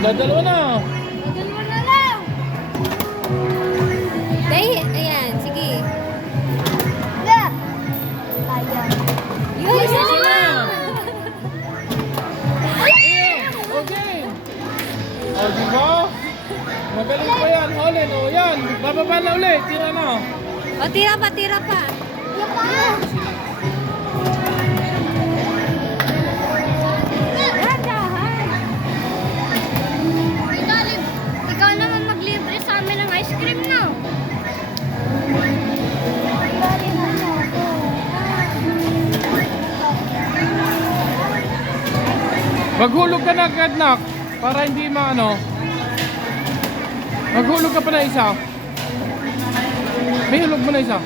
dadalawa na. Dalawa na lang. Dahil, ayan, sige. Yeah. Ayan. Yun, isa Isa na. Ayan, okay. O, diba? Magaling pa yan, Holland. O, yan. Bababa na ulit. Tira na. O, tira pa, tira pa. Yan pa. Ikaw naman maglibre sa amin ng ice cream, no? Maghulog ka na agad, nak. Para hindi maano. Maghulog ka pa na isa. May hulog mo na isa.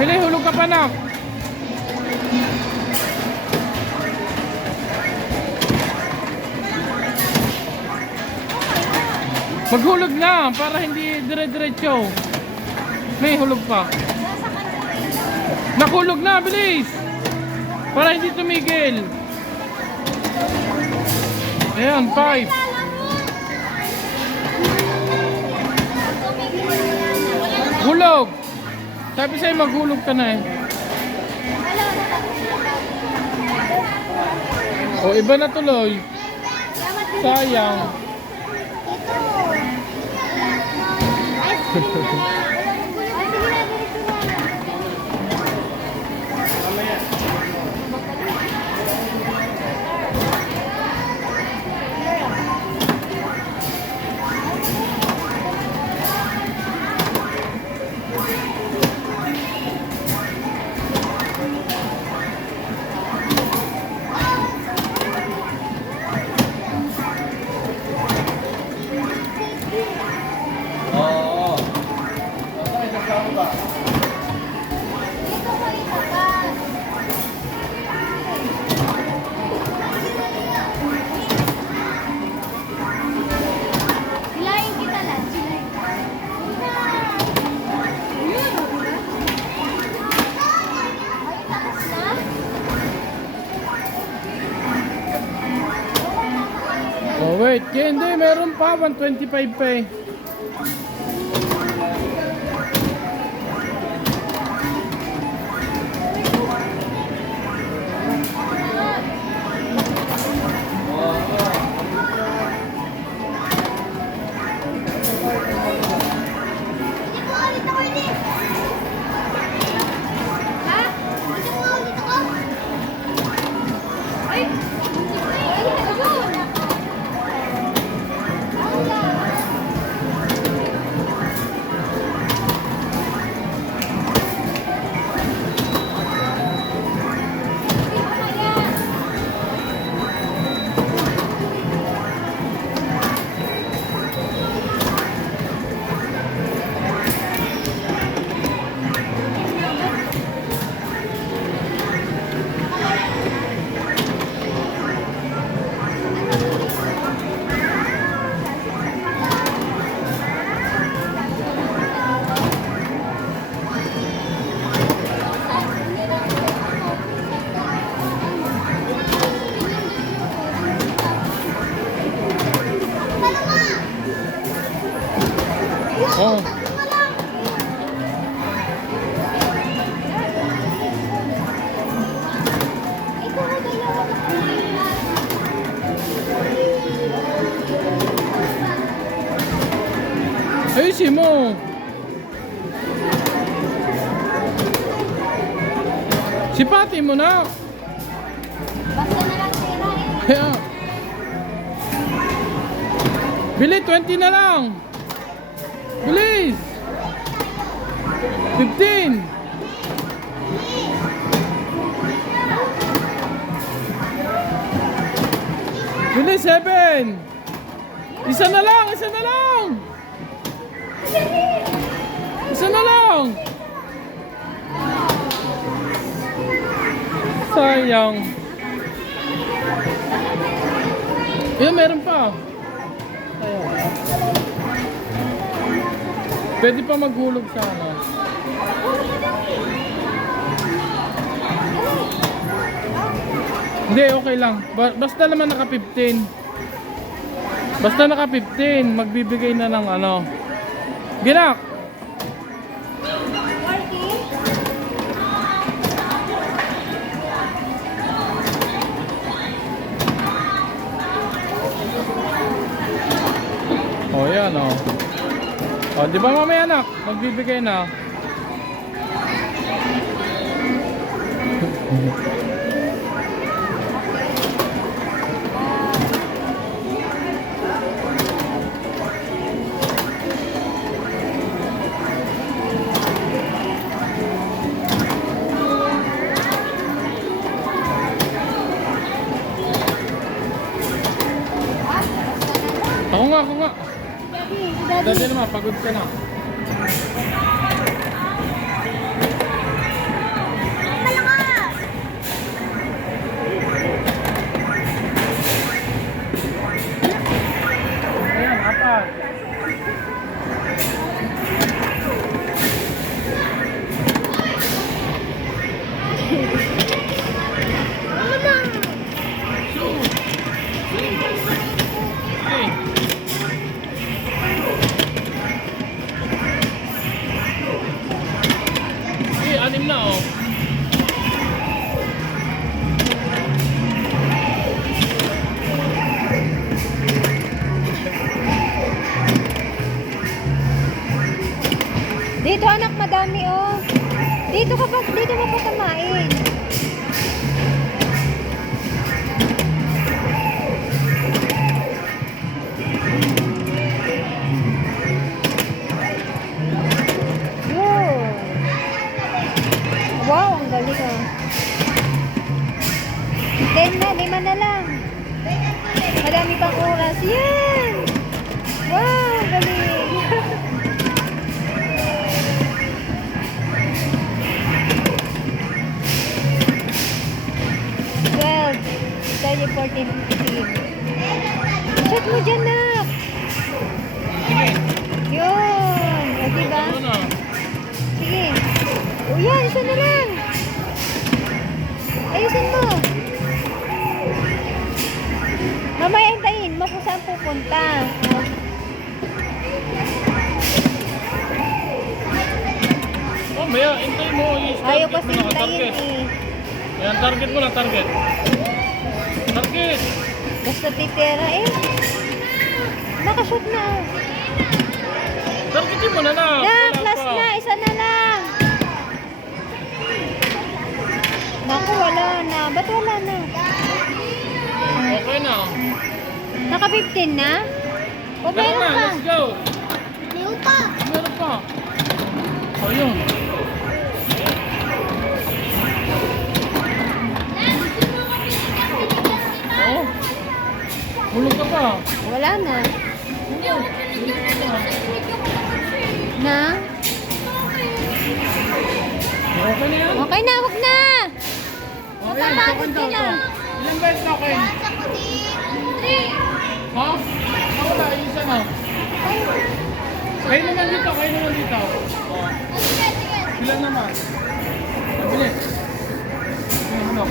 Bili, hulog ka pa, nak. Maghulog na para hindi dire-diretso. May hulog pa. Nakulog na, bilis! Para hindi tumigil. Ayan, 5. Hulog! Sabi sa'yo maghulog ka na eh. O, iba na tuloy. Sayang. Silayin kita lang. Silayin. Ay, takas na? Oh, wait. Hindi, meron pa. 125 pa eh. Hindi ko ulit ako ini. Ha? Hindi ko ulit ako. Ay! Oh. Ayusin mo. Sipatin mo na. Basta na lang tira eh. Kaya. Bili, 20 na lang. Bilis. 15. Bilis, 7. Isa na lang, isa na lang. Isa na lang. Sayang. Yan, meron pa. Sayang. Pwede pa maghulog sa ano. Hindi, okay lang. Basta naman naka 15. Basta naka 15, magbibigay na ng ano. Ginak! Oh, yan oh. Oh, di ba mamaya anak? Magbibigay na. Ako nga. Dati naman, pagod ka na. Ayan, apat. Anim na oh. Dito anak, madami oh. Dito mo patamain. Wow, ang galing oh. 10 na, 5 na lang. Madami pang oras. Yan! Wow, galing. Tayo 14, 15. Shot mo dyan, nak. Yun. O, diba? Sige. O, yan. Isa na lang. Ayusin mo. Mamaya hintayin mo kung saan pupunta. Oh, maya, hintay mo. Ayaw kasi hintayin eh. Yan, target mo lang, target. Target! Basta titira eh. Nakashoot na. Targetin mo na na. Nak, last na. Isa na lang. Naku, wala na. Ba't wala na? Okay na. Naka 15 na? O Tara meron na, pa? let's go. Meron pa. Meron pa. Ayun. Oh. Bulog ka pa. Wala na. Na? Okay na yan. Okay na, wag na. Okay, Napapagod ka na. Ilang beses na okay? Ha? Wala, isa na. Kayo naman dito, kayo naman dito. Oh. Ilan naman? Mabilis. Ano?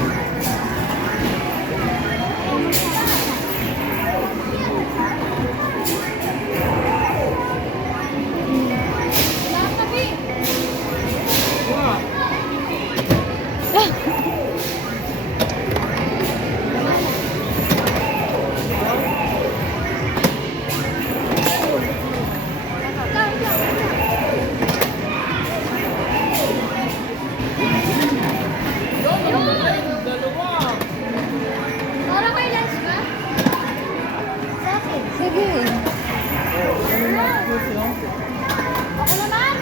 Para may lunch ba? Sa akin. Sige. Ako naman.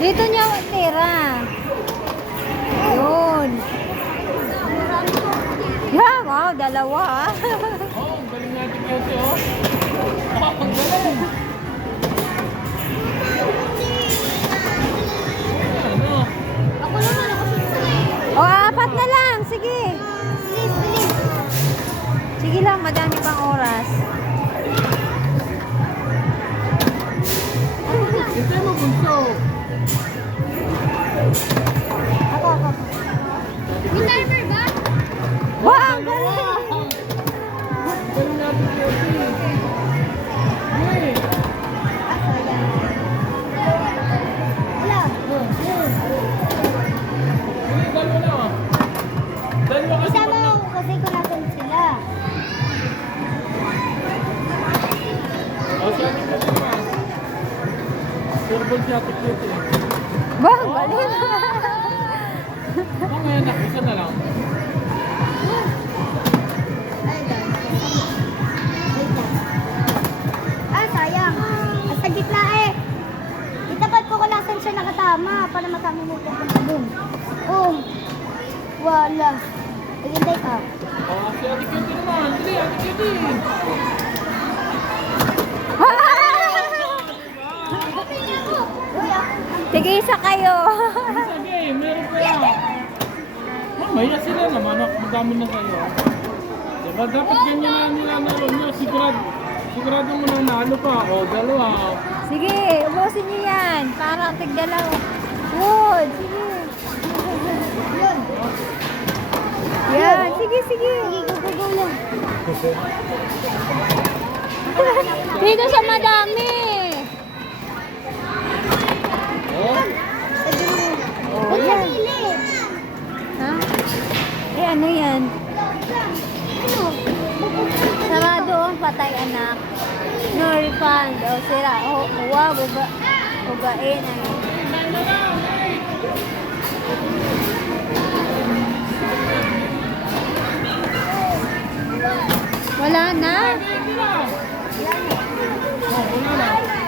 Dito niya tira. Yun. Yeah, wow, dalawa ah. Oh, ang galing natin Kyoto, oh. Oh, ang galing. Ano? Ako naman. Ako shoot O, 4 na lang. Sige. Bilis, bilis. Sige lang, madami pang oras. Ito bunso. Ako. May timer ba? Wow, ang galing! Galing natin, Jesse. Hey. Ah, sayang. Wala. Sige, dalawa na. Dalawa kasi Isama ako kasi kung nasan sila. O, si Ate Cutie na. Surbol si Ate Cutie. Wow, ang galing! Ano ngayon na? Isa na lang. Ah, sayang. At sa gitna eh. Itapat ko kung nasan siya nakatama para matama mo pupunta dun. Oh. Wala. Maghintay ka. O, si Ate Cutie naman. Dali, Ate Cutie. Uy, ako. Sige, isa kayo. Sige, meron pa yan. Mamaya sila naman. Madami na kayo. Diba, dapat ganyan na nilalaro nyo. Sigurado mo nang nalo pa. O, dalawa. Sige, ubusin niyo yan. Para tigdalaw. Wood, sige. Yun. Yan, sige, sige. Sige, go lang. Dito sa madami. O, Sige mo. Oh, Huwag yan. sa gilid. Ha? Eh, ano yan? Ano? Sarado ang patay anak. No refund. O, sira. O, wow, bugain. Wala na. Sige na. O, wala na.